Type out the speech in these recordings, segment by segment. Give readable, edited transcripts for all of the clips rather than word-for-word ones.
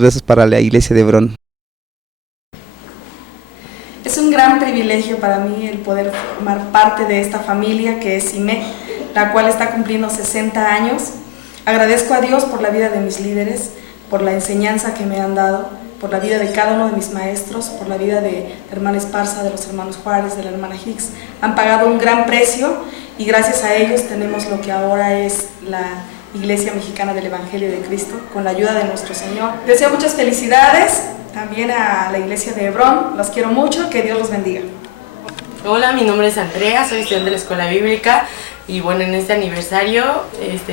Besos para la iglesia de Hebrón. Es un gran privilegio para mí el poder formar parte de esta familia que es IMEC, la cual está cumpliendo 60 años. Agradezco a Dios por la vida de mis líderes, por la enseñanza que me han dado, por la vida de cada uno de mis maestros, por la vida de la hermana Esparza, de los hermanos Juárez, de la hermana Hicks. Han pagado un gran precio y gracias a ellos tenemos lo que ahora es la Iglesia Mexicana del Evangelio de Cristo, con la ayuda de nuestro Señor. Deseo muchas felicidades también a la iglesia de Hebrón, los quiero mucho, que Dios los bendiga. Hola, mi nombre es Andrea, soy estudiante de la Escuela Bíblica y bueno, en este aniversario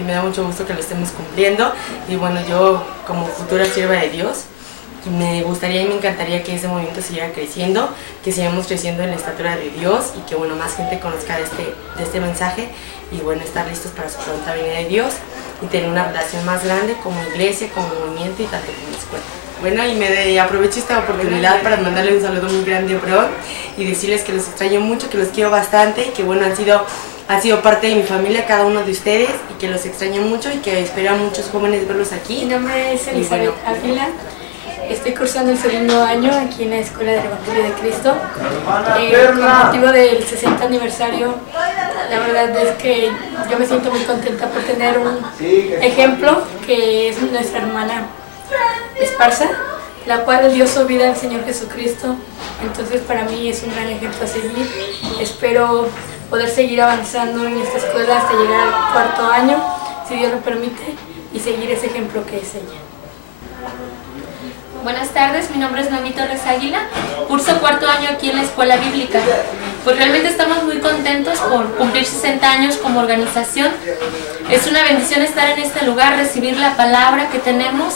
me da mucho gusto que lo estemos cumpliendo y bueno, yo como futura sierva de Dios me gustaría y me encantaría que ese movimiento siguiera creciendo, que sigamos creciendo en la estatura de Dios y que bueno, más gente conozca de este mensaje y bueno, estar listos para su pronta venida de Dios y tener una relación más grande como iglesia, como movimiento y tanto como escuela. Bueno, y aprovecho esta oportunidad para mandarle un saludo muy grande a Hebrón y decirles que los extraño mucho, que los quiero bastante y que bueno, han sido parte de mi familia cada uno de ustedes y que los extraño mucho y que espero a muchos jóvenes verlos aquí. Mi nombre es Elizabeth Ávila. Estoy cursando el segundo año aquí en la Escuela del Evangelio de Cristo. Con motivo del 60 aniversario, la verdad es que yo me siento muy contenta por tener un ejemplo que es nuestra hermana Esparza, la cual dio su vida al Señor Jesucristo. Entonces para mí es un gran ejemplo a seguir. Espero poder seguir avanzando en esta escuela hasta llegar al cuarto año, si Dios lo permite, y seguir ese ejemplo que es ella. Buenas tardes, mi nombre es Noemí Torres Águila, curso cuarto año aquí en la Escuela Bíblica. Pues realmente estamos muy contentos por cumplir 60 años como organización. Es una bendición estar en este lugar, recibir la palabra que tenemos,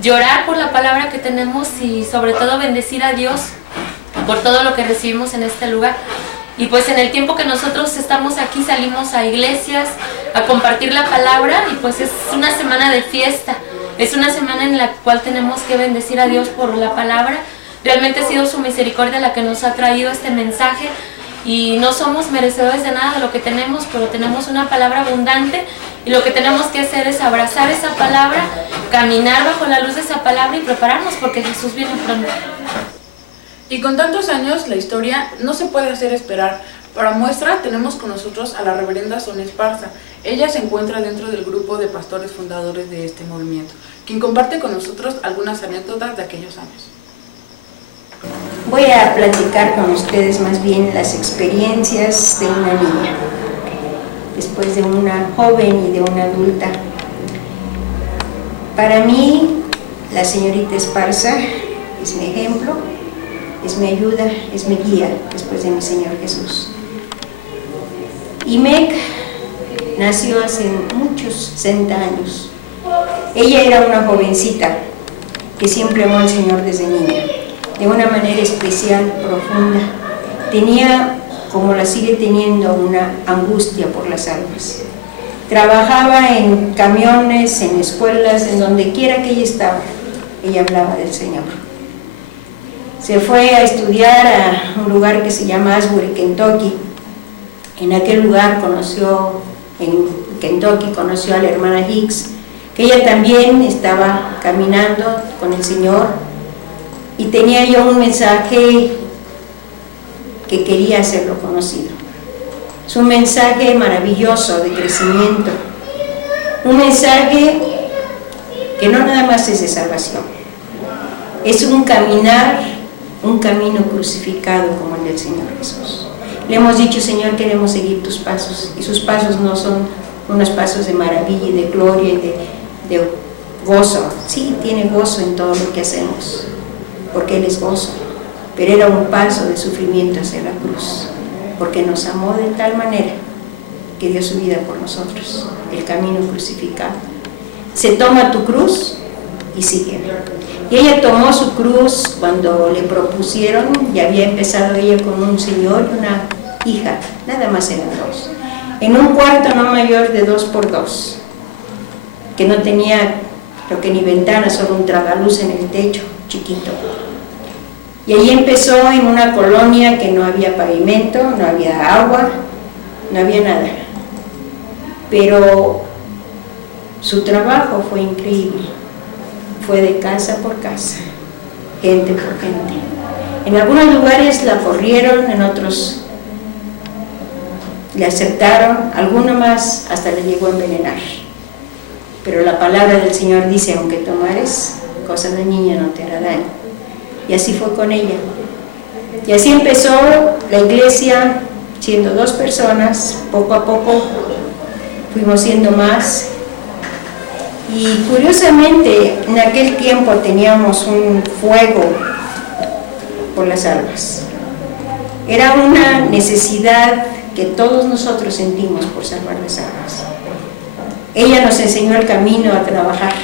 llorar por la palabra que tenemos y sobre todo bendecir a Dios por todo lo que recibimos en este lugar. Y pues en el tiempo que nosotros estamos aquí salimos a iglesias a compartir la palabra y pues es una semana de fiesta. Es una semana en la cual tenemos que bendecir a Dios por la palabra. Realmente ha sido su misericordia la que nos ha traído este mensaje y no somos merecedores de nada de lo que tenemos, pero tenemos una palabra abundante y lo que tenemos que hacer es abrazar esa palabra, caminar bajo la luz de esa palabra y prepararnos porque Jesús viene pronto. Y con tantos años, la historia no se puede hacer esperar. Para muestra tenemos con nosotros a la reverenda Sonia Esparza. Ella se encuentra dentro del grupo de pastores fundadores de este movimiento, quien comparte con nosotros algunas anécdotas de aquellos años. Voy a platicar con ustedes más bien las experiencias de una niña, después de una joven y de una adulta. Para mí, la señorita Esparza es mi ejemplo, es mi ayuda, es mi guía después de mi Señor Jesús. IMEC nació hace muchos 60 años. Ella era una jovencita que siempre amó al Señor desde niña, de una manera especial, profunda. Tenía, como la sigue teniendo, una angustia por las almas. Trabajaba en camiones, en escuelas, en donde quiera que ella estaba, ella hablaba del Señor. Se fue a estudiar a un lugar que se llama Asbury, Kentucky. En aquel lugar en Kentucky conoció a la hermana Hicks, que ella también estaba caminando con el Señor y tenía yo un mensaje que quería hacerlo conocido. Es un mensaje maravilloso de crecimiento, un mensaje que no nada más es de salvación, es un caminar, un camino crucificado como el del Señor Jesús. Le hemos dicho, Señor, queremos seguir tus pasos, y sus pasos no son unos pasos de maravilla y de gloria y de gozo. Sí, tiene gozo en todo lo que hacemos, porque Él es gozo, pero era un paso de sufrimiento hacia la cruz, porque nos amó de tal manera que dio su vida por nosotros, el camino crucificado. Se toma tu cruz y sigue. Y ella tomó su cruz cuando le propusieron, y había empezado ella con un señor y una hija, nada más eran dos, en un cuarto no mayor de 2 por 2, que no tenía lo que ni ventana, solo un tragaluz en el techo, chiquito. Y ahí empezó en una colonia que no había pavimento, no había agua, no había nada. Pero su trabajo fue increíble. fue de casa por casa, gente por gente. En algunos lugares la corrieron, en otros le aceptaron, alguno más hasta le llegó a envenenar. Pero la palabra del Señor dice, aunque tomares cosa de niña no te hará daño. Y así fue con ella. Y así empezó la iglesia, siendo 2 personas, poco a poco fuimos siendo más. Y curiosamente, en aquel tiempo teníamos un fuego por las almas. Era una necesidad que todos nosotros sentimos por salvar las almas. Ella nos enseñó el camino a trabajar.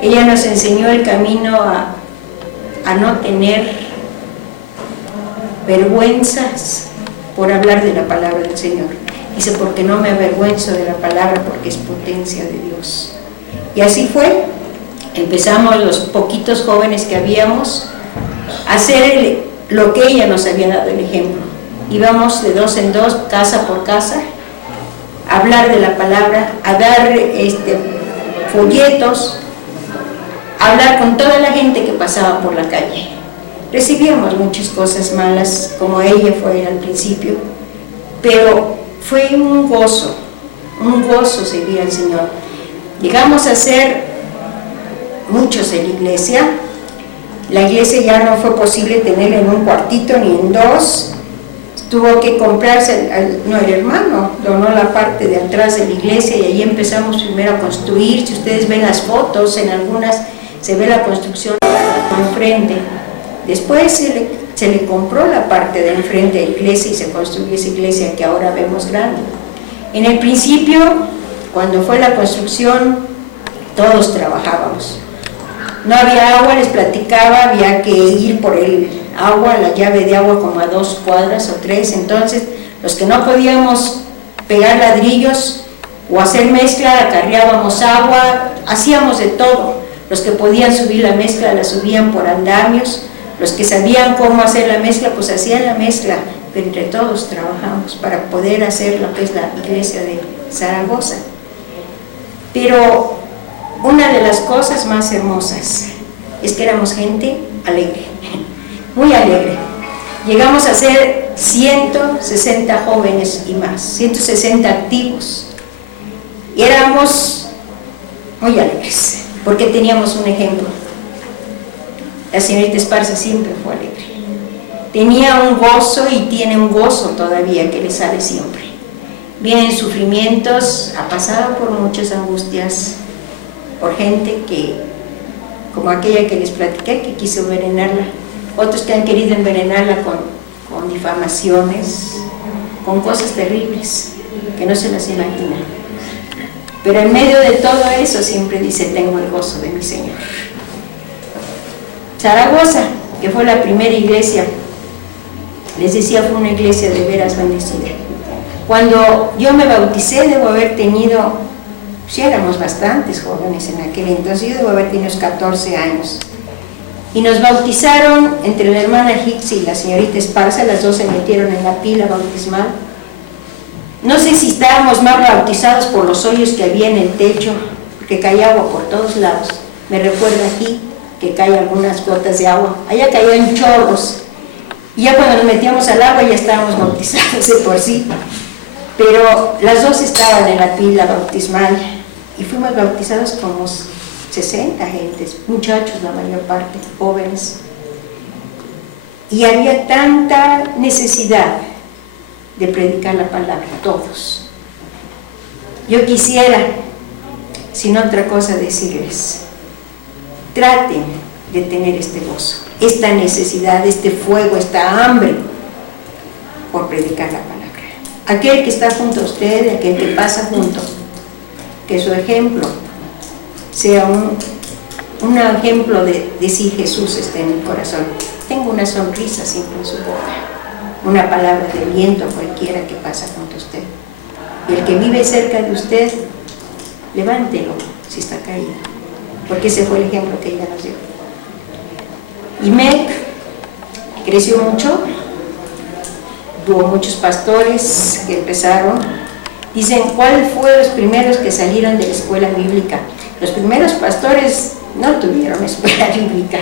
Ella nos enseñó el camino a no tener vergüenzas por hablar de la palabra del Señor. Dice, porque no me avergüenzo de la palabra, porque es potencia de Dios. Y así fue. Empezamos los poquitos jóvenes que habíamos a hacer lo que ella nos había dado el ejemplo. Íbamos de 2 en 2, casa por casa, a hablar de la palabra, a dar folletos, a hablar con toda la gente que pasaba por la calle. Recibíamos muchas cosas malas, como ella fue al principio, pero fue un gozo servir al Señor. Llegamos a ser muchos en la iglesia. La iglesia ya no fue posible tenerla en un cuartito ni en 2. Tuvo que comprarse, el hermano donó la parte de atrás de la iglesia y ahí empezamos primero a construir. Si ustedes ven las fotos, en algunas se ve la construcción enfrente. Después se le compró la parte de enfrente de la iglesia y se construyó esa iglesia que ahora vemos grande. En el principio, cuando fue la construcción, todos trabajábamos. No había agua, les platicaba, había que ir por el agua, la llave de agua como a 2 cuadras o 3, entonces los que no podíamos pegar ladrillos o hacer mezcla, acarreábamos agua, hacíamos de todo. Los que podían subir la mezcla, la subían por andamios, los que sabían cómo hacer la mezcla, pues hacían la mezcla, pero entre todos trabajamos para poder hacer lo que es la iglesia de Zaragoza. Pero una de las cosas más hermosas es que éramos gente alegre, muy alegre. Llegamos a ser 160 jóvenes y más, 160 activos. Y éramos muy alegres, porque teníamos un ejemplo. La señorita Esparza siempre fue alegre. Tenía un gozo y tiene un gozo todavía que le sale siempre. Vienen sufrimientos, ha pasado por muchas angustias, por gente que, como aquella que les platiqué, que quiso envenenarla, otros que han querido envenenarla con difamaciones, con cosas terribles, que no se las imaginan. Pero en medio de todo eso siempre dice, tengo el gozo de mi Señor. Zaragoza, que fue la primera iglesia, les decía, fue una iglesia de veras bendecida. Cuando yo me bauticé, debo haber tenido, sí éramos bastantes jóvenes en aquel entonces, yo debo haber tenido 14 años. Y nos bautizaron entre la hermana Hicks y la señorita Esparza, las dos se metieron en la pila bautismal. No sé si estábamos más bautizados por los hoyos que había en el techo, porque caía agua por todos lados. Me recuerda aquí que caen algunas gotas de agua, allá caían chorros. Y ya cuando nos metíamos al agua ya estábamos bautizados de por sí. Pero las dos estaban en la pila bautismal y fuimos bautizados como 60 gentes, muchachos la mayor parte, jóvenes. Y había tanta necesidad de predicar la palabra, todos. Yo quisiera, sin otra cosa, decirles, traten de tener este gozo, esta necesidad, este fuego, esta hambre por predicar la palabra. Aquel que está junto a usted, aquel que pasa junto, que su ejemplo sea un ejemplo de decir Jesús está en mi corazón. Tengo una sonrisa siempre en su boca, una palabra de aliento a cualquiera que pasa junto a usted. Y el que vive cerca de usted, levántelo si está caído, porque ese fue el ejemplo que ella nos dio. Y MEC creció mucho, tuvo muchos pastores que empezaron. Dicen, ¿cuáles fueron los primeros que salieron de la escuela bíblica? Los primeros pastores no tuvieron escuela bíblica.